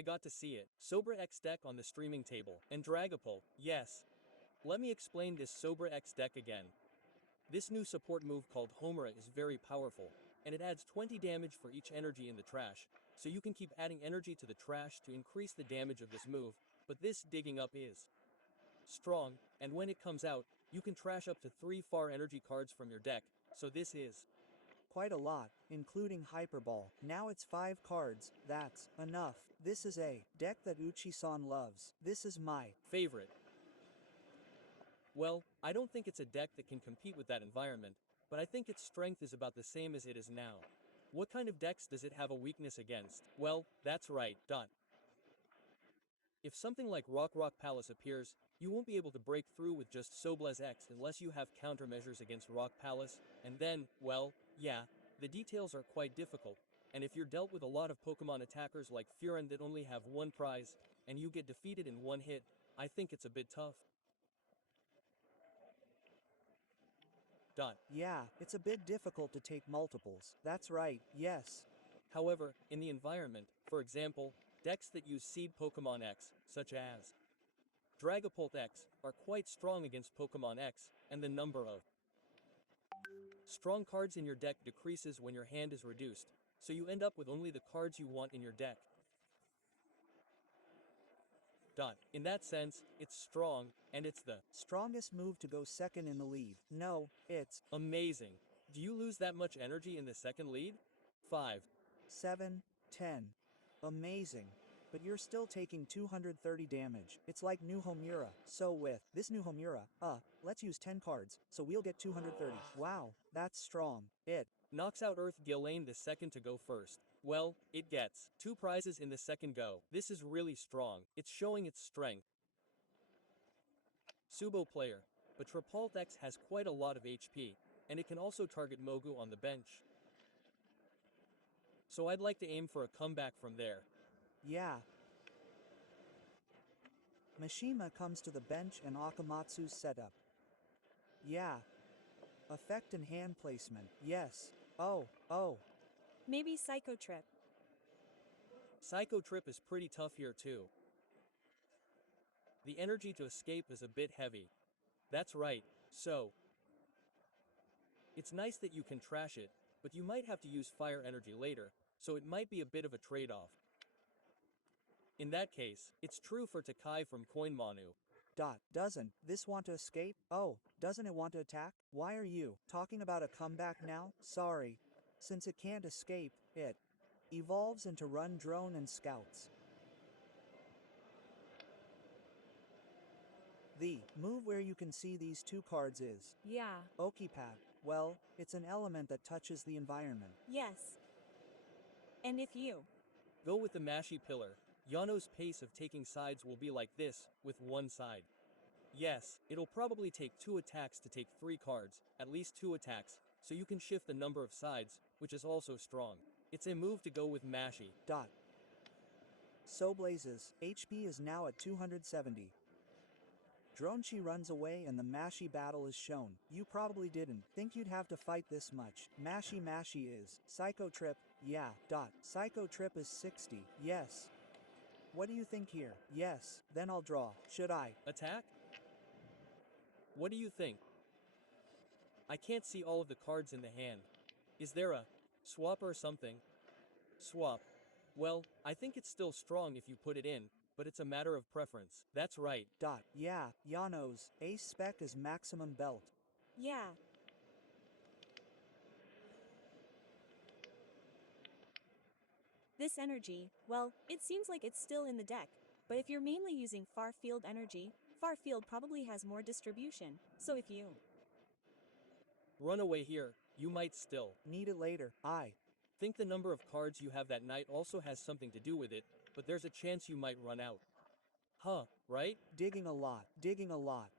I got to see it. Sobra X deck on the streaming table, and Dragapult, yes. Let me explain this Sobra X deck again. This new support move called Homura is very powerful, and it adds 20 damage for each energy in the trash, so you can keep adding energy to the trash to increase the damage of this move, but this digging up is strong, and when it comes out, you can trash up to 3 far energy cards from your deck, so this is quite a lot, including Hyperball. Now it's 5 cards, that's enough. This is a deck that Uchi-san loves. This is my favorite. Well, I don't think it's a deck that can compete with that environment, but I think its strength is about the same as it is now. What kind of decks does it have a weakness against? Well, that's right. If something like Rock Palace appears, you won't be able to break through with just Sobla's X unless you have countermeasures against Rock Palace, and then, well, yeah, the details are quite difficult, and if you're dealt with a lot of Pokemon attackers like Furon that only have one prize, and you get defeated in one hit, I think it's a bit tough. Yeah, it's a bit difficult to take multiples. That's right, yes. However, in the environment, for example, decks that use Seed Pokemon X, such as Dragapult X, are quite strong against Pokemon X, and the number of strong cards in your deck decreases when your hand is reduced, so you end up with only the cards you want in your deck. In that sense, it's strong, and it's the strongest move to go second in the lead. No, it's amazing. Do you lose that much energy in the second lead? 5, 7, 10. Amazing. But you're still taking 230 damage. It's like new Homura. So with this new Homura, let's use 10 cards, so we'll get 230. Wow, that's strong. It knocks out Earth Gillane the second to go first. Well, it gets 2 prizes in the second go. This is really strong. It's showing its strength. Subo player, but Dragapult X has quite a lot of HP, and it can also target Mogu on the bench. So I'd like to aim for a comeback from there. Yeah. Mishima comes to the bench and Akamatsu's setup. Yeah. Effect and hand placement, yes. Oh. Maybe Psycho Trip. Psycho Trip is pretty tough here too. The energy to escape is a bit heavy. That's right, so it's nice that you can trash it, but you might have to use fire energy later, so it might be a bit of a trade-off. In that case, it's true for Takai from Coin Manu. Doesn't this want to escape? Oh, doesn't it want to attack? Why are you talking about a comeback now? Sorry. Since it can't escape, it evolves into Run, Drone, and Scouts. The move where you can see these 2 cards is Yeah. Okipad. Well, it's an element that touches the environment. Yes. And if you go with the Mashy Pillar, Yano's pace of taking sides will be like this, with one side. Yes, it'll probably take 2 attacks to take 3 cards, at least 2 attacks, so you can shift the number of sides, which is also strong. It's a move to go with Mashy. Soblaze's HP is now at 270. Dronchi runs away and the Mashy battle is shown. You probably didn't think you'd have to fight this much. Mashy is Psycho Trip, yeah. Psycho Trip is 60, yes. What do you think here? Yes, then I'll draw. Should I attack? What do you think? I can't see all of the cards in the hand. Is there a swap or something? Swap. Well, I think it's still strong if you put it in, but it's a matter of preference. That's right. Yeah, Yano's ace spec is maximum belt. Yeah. This energy, well, it seems like it's still in the deck, but if you're mainly using far field energy, far field probably has more distribution, so if you run away here, you might still need it later. I think the number of cards you have that night also has something to do with it, but there's a chance you might run out. Right? Digging a lot.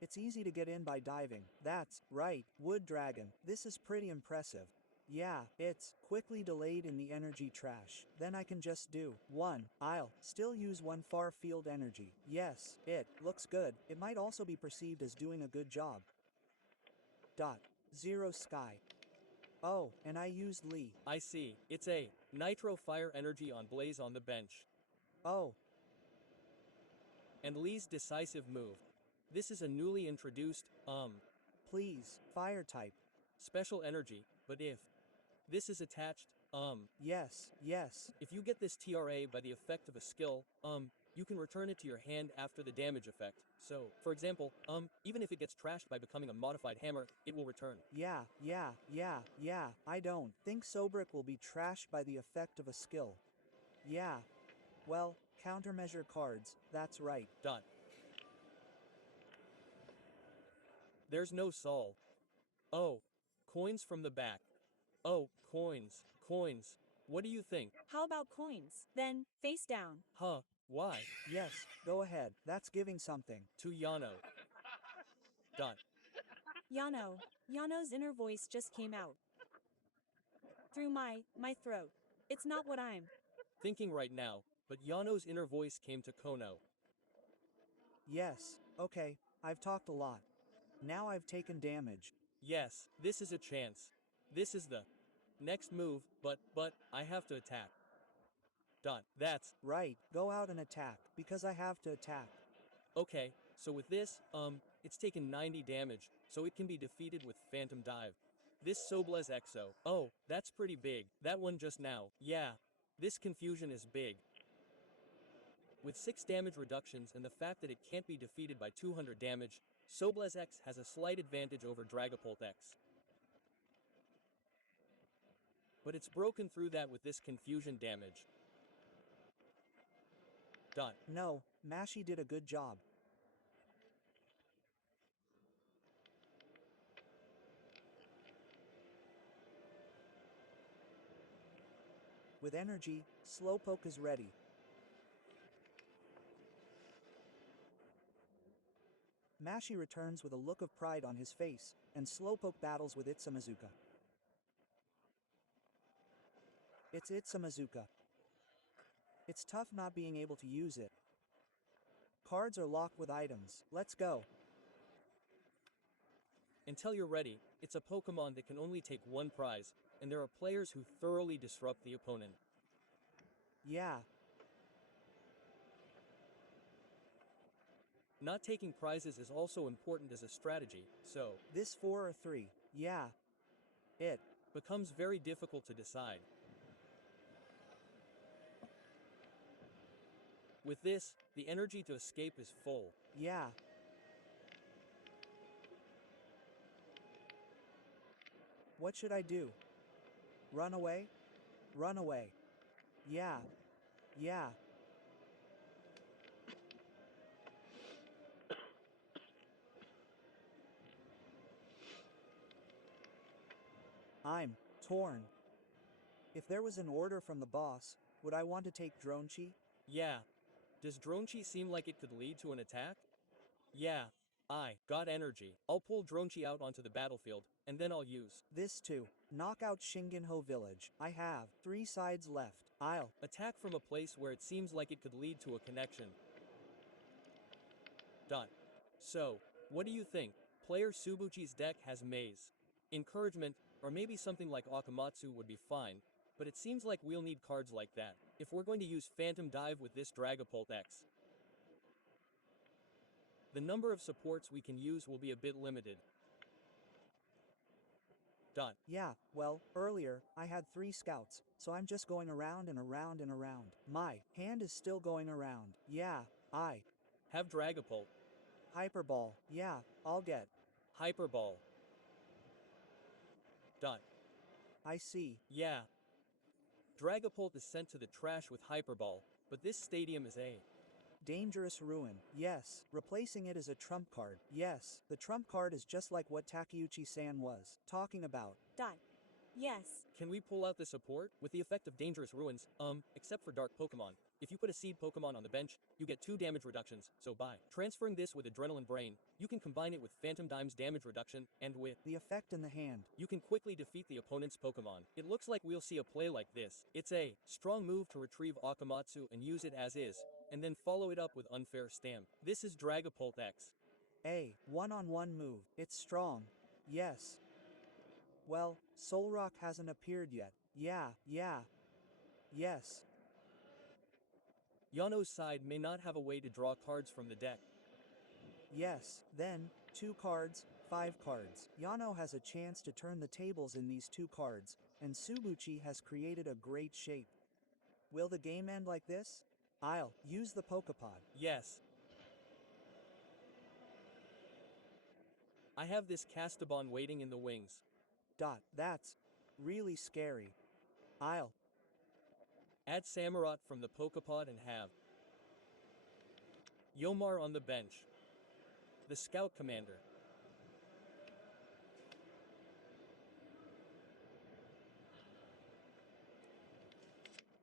It's easy to get in by diving. That's right, Wood Dragon. This is pretty impressive. Yeah, it's quickly delayed in the energy trash. Then I can just do 1. I'll still use 1 far field energy. Yes, it looks good. It might also be perceived as doing a good job. 0 Sky. Oh, and I used Lee. I see. It's a Nitro Fire Energy on Blaze on the bench. Oh, And Lee's decisive move. This is a newly introduced, Please, fire type. special energy, but if this is attached, Yes, yes. if you get this TRA by the effect of a skill, you can return it to your hand after the damage effect. So, for example, even if it gets trashed by becoming a modified hammer, it will return. Yeah. I don't think Sobrik will be trashed by the effect of a skill. Yeah. Well, countermeasure cards, that's right. Dot. There's no Sol. Oh, coins from the back. Oh, coins, coins. What do you think? How about coins? Then, face down. Huh, why? Yes, go ahead, that's giving something. To Yano. Dot. Yano's inner voice just came out. Through my throat. It's not what I'm. Thinking right now, but Yano's inner voice came to Kono. Yes, okay, I've talked a lot. Now I've taken damage. Yes, this is a chance. This is the next move, but I have to attack. Dot. That's Right, go out and attack, because I have to attack. okay. So with this, it's taken 90 damage, so it can be defeated with Phantom Dive. This Sobla's Exo. Oh, that's pretty big. That one just now. Yeah. This confusion is big. With 6 damage reductions and the fact that it can't be defeated by 200 damage, Sobla's X has a slight advantage over Dragapult X. But it's broken through that with this confusion damage. Dot. No, Mashi did a good job. With energy, Slowpoke is ready. Mashi returns with a look of pride on his face, and Slowpoke battles with Itsamazuka. It's Itsamazuka. It's tough not being able to use it. Cards are locked with items. Let's go. Until you're ready, it's a Pokemon that can only take one prize, and there are players who thoroughly disrupt the opponent. Yeah. Not taking prizes is also important as a strategy, so This 4 or 3. Yeah. It. becomes very difficult to decide. With this, the energy to escape is full. Yeah. What should I do? Run away? Run away. Yeah. Yeah. I'm torn. If there was an order from the boss, would I want to take Dronchi? Yeah. Does Dronchi seem like it could lead to an attack? Yeah. I got energy. I'll pull Dronchi out onto the battlefield, and then I'll use This too. Knock out Shingenho Village. I have 3 sides left. I'll. attack from a place where it seems like it could lead to a connection. Dot. So, what do you think? Player Subuchi's deck has Maze. Encouragement, or maybe something like Akamatsu would be fine, but it seems like we'll need cards like that if we're going to use Phantom Dive with this Dragapult X. The number of supports we can use will be a bit limited. Dot. Yeah, well, earlier, I had 3 scouts, so I'm just going around and around and around. My hand is still going around. Yeah, I. Have Dragapult. Hyperball. Yeah, I'll get. Hyperball. Dot. I see. Yeah. Dragapult is sent to the trash with Hyperball, but this stadium is a Dangerous Ruin. Yes. Replacing it is a trump card. Yes. The trump card is just like what Takeuchi-san was talking about. Dot. Yes. Can we pull out the support? With the effect of Dangerous Ruins, except for Dark Pokemon. If you put a Seed Pokemon on the bench, you get 2 damage reductions, so by transferring this with Adrenaline Brain, you can combine it with Phantom Dime's damage reduction, and with The effect in the hand. you can quickly defeat the opponent's Pokemon. It looks like we'll see a play like this. It's a strong move to retrieve Akamatsu and use it as is, and then follow it up with Unfair Stamp. This is Dragapult X. A one-on-one move. It's strong. Yes. Well, Solrock hasn't appeared yet. Yeah. Yes. Yano's side may not have a way to draw cards from the deck. Yes, then, 2 cards, 5 cards. Yano has a chance to turn the tables in these 2 cards, and Subuchi has created a great shape. Will the game end like this? I'll use the Pokepod. Yes. I have this Castabon waiting in the wings. That's really scary. I'll Add Samurott from the Pokepod and have Yomar on the bench. The Scout Commander.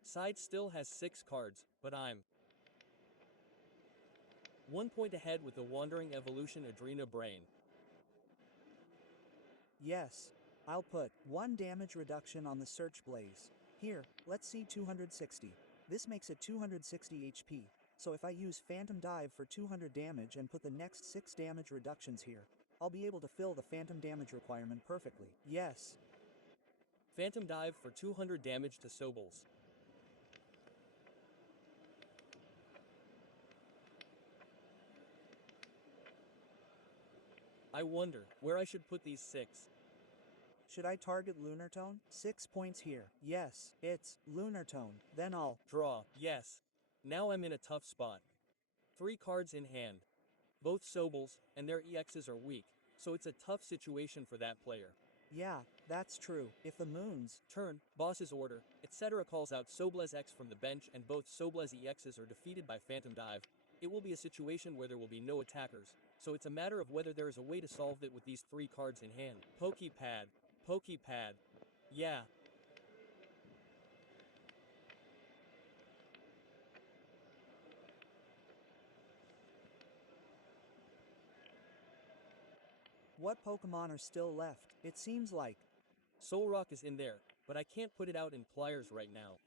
Side still has 6 cards, but I'm 1 point ahead with the Wandering Evolution Adrena Brain. Yes. I'll put 1 damage reduction on the Search Blaze. Here, let's see 260. This makes it 260 HP. So if I use Phantom Dive for 200 damage and put the next 6 damage reductions here, I'll be able to fill the phantom damage requirement perfectly. Yes. Phantom Dive for 200 damage to Sobels. I wonder where I should put these 6. Should I target Lunar Tone? 6 points here. Yes, it's Lunar Tone. Then I'll Draw, yes. Now I'm in a tough spot. 3 cards in hand. Both Sobels and their EXs are weak, so it's a tough situation for that player. Yeah, that's true. If the moons Turn, boss's order, etc. calls out Soblez X from the bench and both Soblez EXs are defeated by Phantom Dive, it will be a situation where there will be no attackers, so it's a matter of whether there is a way to solve it with these 3 cards in hand. Pokepad. Pokepad. Yeah. What Pokemon are still left? It seems like Solrock is in there, but I can't put it out in Pliers right now.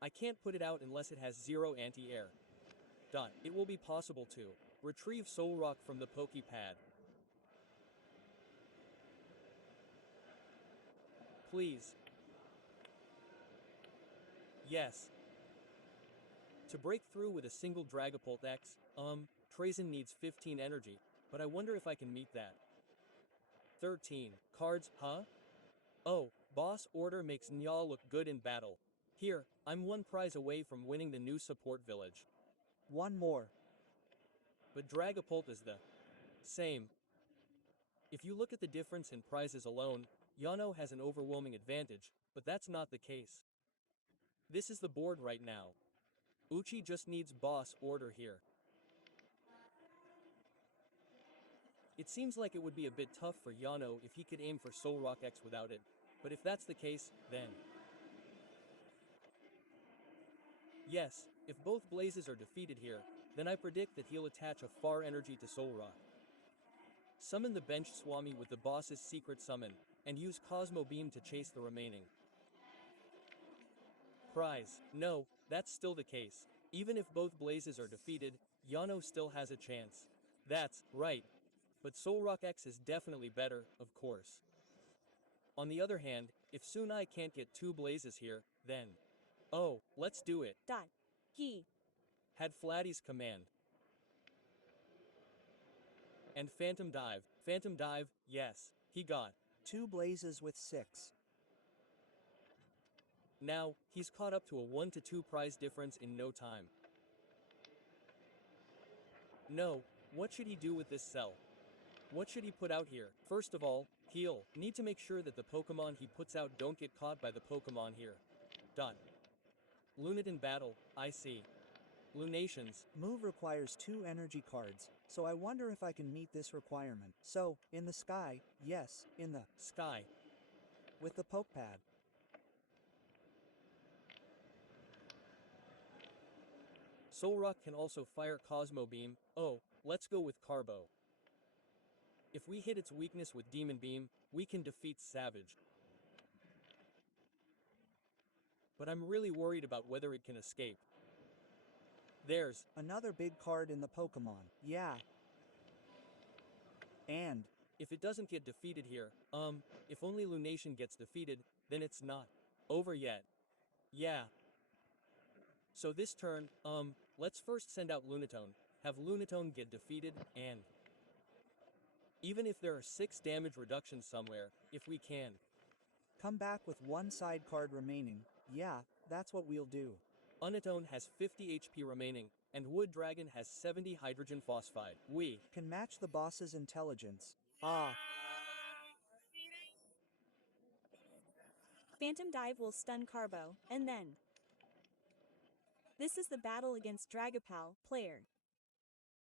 I can't put it out unless it has 0 anti-air. It will be possible to retrieve Solrock from the Pokepad. Please. Yes. To break through with a single Dragapult X, Trazen needs 15 energy, but I wonder if I can meet that. 13 cards, huh? Oh, boss order makes Nya look good in battle. Here, I'm 1 prize away from winning the new support village. 1 more. But Dragapult is the same. If you look at the difference in prizes alone, Yano has an overwhelming advantage, but that's not the case. This is the board right now. Uchi just needs boss order here. It seems like it would be a bit tough for Yano if he could aim for Solrock X without it, but if that's the case, then yes, if both Blazes are defeated here, then I predict that he'll attach a far energy to Solrock. Summon the bench Swami with the boss's secret summon, and use Cosmo Beam to chase the remaining prize. No, that's still the case. Even if both Blazes are defeated, Yano still has a chance. That's right. But Solrock X is definitely better, of course. On the other hand, if Sunai can't get 2 Blazes here, then oh, let's do it. He Had Flatty's command. And Phantom Dive. Phantom Dive, yes, he got. 2 Blazes with 6. Now, he's caught up to a 1 to 2 prize difference in no time. No, what should he do with this cell? What should he put out here? First of all, he'll need to make sure that the Pokemon he puts out don't get caught by the Pokemon here. Lunat in battle, I see. Lunations. Move requires 2 energy cards, so I wonder if I can meet this requirement. So, in the sky, yes, in the Sky. with the Pokepad. Solrock can also fire Cosmo Beam. Oh, let's go with Carbo. If we hit its weakness with Demon Beam, we can defeat Savage. But I'm really worried about whether it can escape. There's Another big card in the Pokemon. Yeah. And if it doesn't get defeated here, if only Lunation gets defeated, then it's not over yet. Yeah. So this turn, let's first send out Lunatone, have Lunatone get defeated, and even if there are 6 damage reductions somewhere, if we can. Come back with one side card remaining. Yeah, that's what we'll do. Unatone has 50 HP remaining, and Wood Dragon has 70 hydrogen phosphide. We Can match the boss's intelligence. Ah, Phantom Dive will stun Carbo, and then. This is the battle against Dragapult, player.